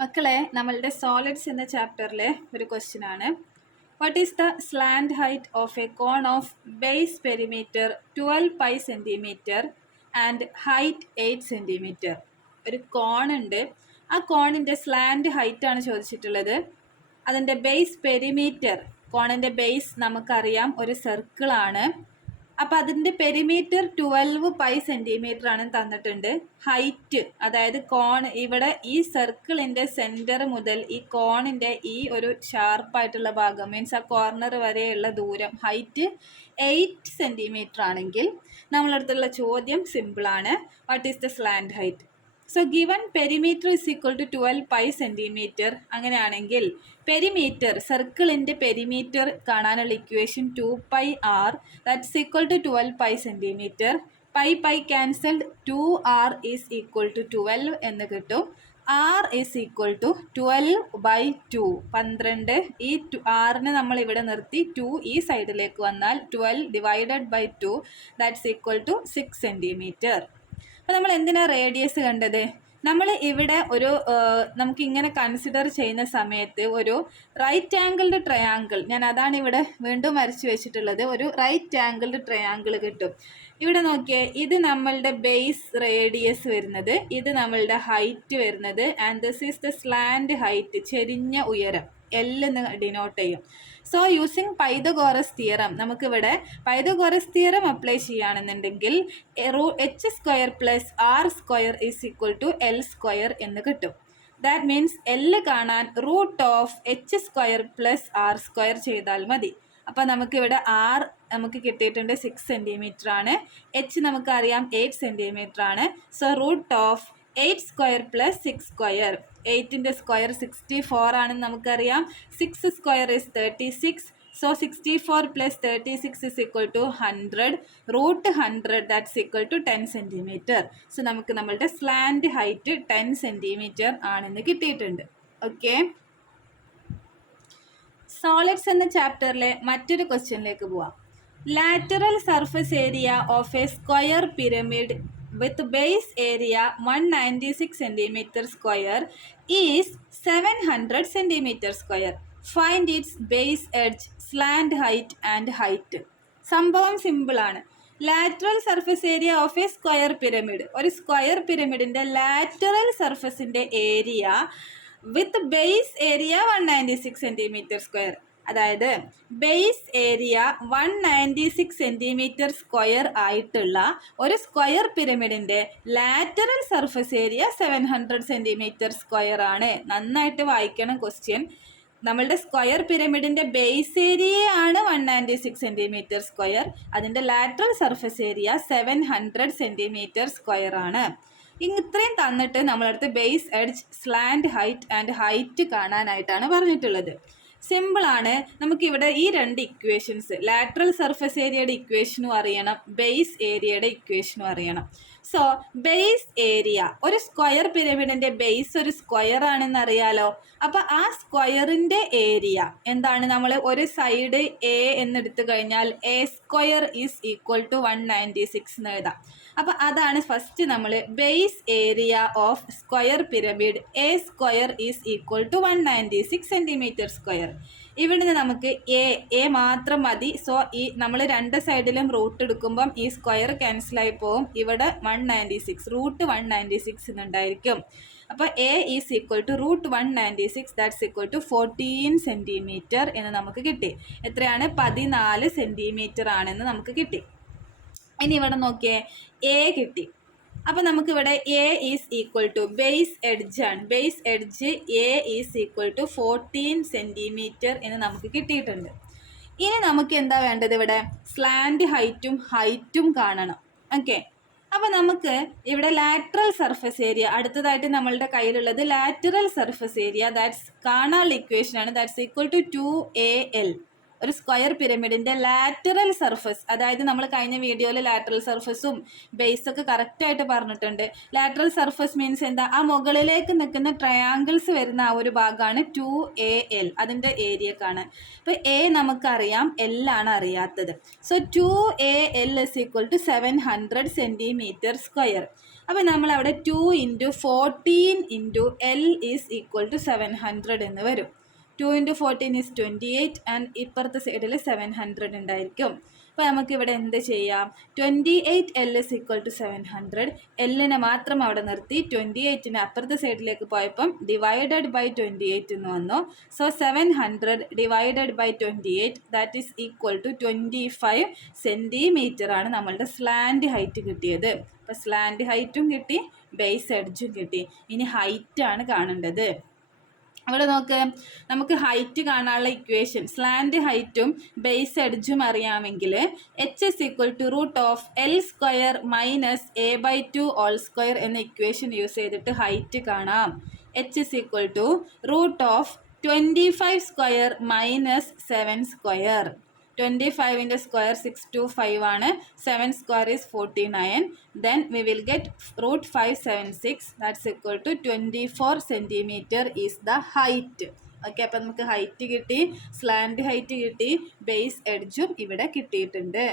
മക്കളെ, നമ്മളുടെ സോളിഡ്സ് എന്ന ചാപ്റ്ററിലെ ഒരു ക്വസ്റ്റ്യൻ ആണ്. What is the slant height of a cone of base perimeter 12 pi centimetre and height 8 centimetre? ഒരു കോൺ ഉണ്ട്, ആ കോണിൻ്റെ സ്ലാൻഡ് ഹൈറ്റ് ആണ് ചോദിച്ചിട്ടുള്ളത്. അതിൻ്റെ ബേസ് പെരിമീറ്റർ, കോണിൻ്റെ ബേസ് നമുക്കറിയാം ഒരു സർക്കിളാണ്. അപ്പോൾ അതിൻ്റെ പെരിമീറ്റർ 12 പൈ സെൻറ്റിമീറ്റർ ആണ് തന്നിട്ടുണ്ട്. ഹൈറ്റ്, അതായത് കോൺ, ഇവിടെ ഈ സർക്കിളിൻ്റെ സെൻറ്റർ മുതൽ ഈ കോണിൻ്റെ ഈ ഒരു ഷാർപ്പായിട്ടുള്ള ഭാഗം, മീൻസ് ആ കോർണർ വരെയുള്ള ദൂരം, ഹൈറ്റ് 8 സെൻറ്റിമീറ്റർ ആണെങ്കിൽ നമ്മളടുത്തുള്ള ചോദ്യം സിമ്പിളാണ്. What is the slant height? So given perimeter is equal to 12 pi centimetre. അങ്ങനെയാണെങ്കിൽ പെരിമീറ്റർ, സർക്കിളിൻ്റെ പെരിമീറ്റർ കാണാനുള്ള equation 2 pi r that's equal to 12 pi centimetre. Pi cancelled, 2r is equal to 12 എന്ന് കിട്ടും. r is equal to 12/2, 12. ഈ ആറിനെ നമ്മൾ ഇവിടെ നിർത്തി 2 ഈ സൈഡിലേക്ക് വന്നാൽ 12 divided by 2 that's equal to 6 centimetre. അപ്പോൾ നമ്മൾ എന്തിനാണ് റേഡിയസ് കണ്ടത്? നമ്മൾ ഇവിടെ ഒരു നമുക്കിങ്ങനെ കൺസിഡർ ചെയ്യുന്ന സമയത്ത് ഒരു റൈറ്റ് ആംഗിൾഡ് ട്രയാങ്കിൾ, ഞാൻ അതാണ് ഇവിടെ വീണ്ടും വരച്ച് വെച്ചിട്ടുള്ളത്, ഒരു റൈറ്റ് ആംഗിൾഡ് ട്രയാങ്കിൾ കിട്ടും. ഇവിടെ നോക്കിയേ, ഇത് നമ്മളുടെ ബേസ് റേഡിയസ് വരുന്നത്, ഇത് നമ്മളുടെ ഹൈറ്റ് വരുന്നത്, and this is the slant height, ചെരിഞ്ഞ ഉയരം, L എന്ന് ഡിനോട്ട് ചെയ്യും. സോ യൂസിങ് പൈതഗോറസ് തിയറം, നമുക്കിവിടെ പൈതഗോറസ് തിയറം അപ്ലൈ ചെയ്യുകയാണെന്നുണ്ടെങ്കിൽ h square plus r square is equal to L square എന്ന് കിട്ടും. ദാറ്റ് മീൻസ് L കാണാൻ root of h square plus r square ചെയ്താൽ മതി. അപ്പോൾ നമുക്കിവിടെ r നമുക്ക് കിട്ടിയിട്ടുണ്ട് 6 സെൻറ്റിമീറ്റർ ആണ്, h നമുക്കറിയാം 8 സെൻറ്റിമീറ്റർ ആണ്. So root of 8 square plus 6 square, 8ൻ്റെ സ്ക്വയർ 64 ആണെന്ന് നമുക്കറിയാം. 6 square is 36. So 64 plus 36 is equal to 100. Root 100 that's equal to 10 centimetre. So നമുക്ക് നമ്മളുടെ സ്ലാൻഡ് ഹൈറ്റ് 10 സെൻറ്റിമീറ്റർ ആണെന്ന് കിട്ടിയിട്ടുണ്ട്. ഓക്കെ, സോളിഡ്സ് എന്ന ചാപ്റ്ററിലെ മറ്റൊരു ക്വസ്റ്റ്യനിലേക്ക് പോവാം. Lateral surface area of a square pyramid with base area 196 cm square is 700 cm square. Find its base edge, slant height and height. സംഭവം സിമ്പിളാണ്. Lateral surface area of a square pyramid, ഒരു square പിരമിഡിൻ്റെ lateral സർഫസിൻ്റെ area with base area 196 centimetre square, അതായത് base area 196 centimetre square ആയിട്ടുള്ള ഒരു square പിരമിഡിൻ്റെ lateral surface area 700 centimetre square ആണ്. നന്നായിട്ട് വായിക്കണം ക്വസ്റ്റ്യൻ. നമ്മളുടെ സ്ക്വയർ പിരമിഡിൻ്റെ ബേസ് ഏരിയയാണ് 196 സെൻറ്റിമീറ്റർ സ്ക്വയർ, അതിൻ്റെ lateral surface area 700 centimetre square ആണ്. ഇത്രയും തന്നിട്ട് നമ്മളടുത്ത് base edge, slant height and height കാണാനായിട്ടാണ് പറഞ്ഞിട്ടുള്ളത്. സിമ്പിളാണ്. നമുക്കിവിടെ ഈ രണ്ട് ഇക്വേഷൻസ്, ലാറ്ററൽ സർഫസ് ഏരിയയുടെ ഇക്വേഷനും അറിയണം, ബേസ് ഏരിയയുടെ ഇക്വേഷനും അറിയണം. സോ ബേസ് ഏരിയ, ഒരു സ്ക്വയർ പിരമിഡിൻ്റെ ബേസ് ഒരു സ്ക്വയർ ആണെന്ന് അറിയാലോ. അപ്പോൾ ആ സ്ക്വയറിൻ്റെ ഏരിയ എന്താണ്? നമ്മൾ ഒരു സൈഡ് എ എന്നെടുത്തു കഴിഞ്ഞാൽ a square is equal to 196 എന്ന് എഴുതാം. അപ്പോൾ അതാണ് ഫസ്റ്റ് നമ്മൾ base area of square pyramid a square is equal to 196 centimetre square. ഇവിടുന്ന് നമുക്ക് എ മാത്രം മതി. സോ ഈ നമ്മൾ രണ്ട് സൈഡിലും റൂട്ട് എടുക്കുമ്പം ഈ സ്ക്വയർ ക്യാൻസലായി പോകും. ഇവിടെ 196 റൂട്ട് 196 എന്നുണ്ടായിരിക്കും. അപ്പോൾ a is equal to root 196 that's equal to 14 centimetre എന്ന് നമുക്ക് കിട്ടി. എത്രയാണ്? 14 സെൻറ്റിമീറ്റർ ആണെന്ന് നമുക്ക് കിട്ടി. ഇനി ഇവിടെ നോക്കിയേ, എ കിട്ടി. അപ്പോൾ നമുക്കിവിടെ a is equal to base edge ആണ്. Base edge a is equal to 14 centimetre എന്ന് നമുക്ക് കിട്ടിയിട്ടുണ്ട്. ഇനി നമുക്ക് എന്താ വേണ്ടത്? ഇവിടെ സ്ലാൻഡ് ഹൈറ്റും കാണണം. ഓക്കെ, അപ്പോൾ നമുക്ക് ഇവിടെ ലാറ്ററൽ സർഫസ് ഏരിയ, അടുത്തതായിട്ട് നമ്മളുടെ കയ്യിലുള്ളത് ലാറ്ററൽ സർഫസ് ഏരിയ, ദാറ്റ്സ് കാണാനുള്ള ഇക്വേഷനാണ്. That's equal to 2AL. ഒരു സ്ക്വയർ പിരമിഡിൻ്റെ ലാറ്ററൽ സർഫസ്, അതായത് നമ്മൾ കഴിഞ്ഞ വീഡിയോയിൽ ലാറ്ററൽ സർഫസും ബേസൊക്കെ കറക്റ്റായിട്ട് പറഞ്ഞിട്ടുണ്ട്. ലാറ്ററൽ സർഫസ് മീൻസ് എന്താ? ആ മുകളിലേക്ക് നിൽക്കുന്ന ട്രയാങ്കിൾസ് വരുന്ന ആ ഒരു ഭാഗമാണ് 2AL, അതിൻ്റെ ഏരിയ കാണാൻ. ഇപ്പോൾ എ നമുക്കറിയാം, L ആണ് അറിയാത്തത്. So 2AL is equal to 700 centimetre square. അപ്പോൾ നമ്മൾ അവിടെ 2 × 14 × L ഈസ് ഈക്വൽ ടു 700 എന്ന് വരും. 2 × 14 ഈസ് 28 ആൻഡ് ഇപ്പുറത്തെ സൈഡിൽ 700 ഉണ്ടായിരിക്കും. അപ്പോൾ നമുക്ക് ഇവിടെ എന്ത് ചെയ്യാം? 28 L ഈസ് ഈക്വൽ ടു 700. എല്ലിനെ മാത്രം അവിടെ നിർത്തി 28ന് അപ്പുറത്തെ സൈഡിലേക്ക് പോയപ്പം ഡിവൈഡഡ് ബൈ 28 എന്ന് വന്നു. So 700 divided by 28 that is equal to 25 centimetre ആണ് നമ്മളുടെ സ്ലാൻഡ് ഹൈറ്റ് കിട്ടിയത്. അപ്പോൾ സ്ലാൻഡ് ഹൈറ്റും കിട്ടി, ബേസ് എഡ്ജും കിട്ടി. ഇനി ഹൈറ്റാണ് കാണേണ്ടത്. അവിടെ നോക്ക്, നമുക്ക് ഹൈറ്റ് കാണാനുള്ള ഇക്വേഷൻ സ്ലാൻഡ് ഹൈറ്റും ബേസ് എഡ്ജും അറിയാമെങ്കിൽ h is equal to √L² minus a/2 whole square എന്ന ഇക്വേഷൻ യൂസ് ചെയ്തിട്ട് ഹൈറ്റ് കാണാം. h is equal to √25² minus 7². 25ൻ്റെ സ്ക്വയർ 625 ആണ്. 7² is 49. Then we will get √576. That's equal to 24 centimeter is the height. Okay, അപ്പം നമുക്ക് height കിട്ടി, slant height കിട്ടി, base എഡ്ജും ഇവിടെ കിട്ടിയിട്ടുണ്ട്.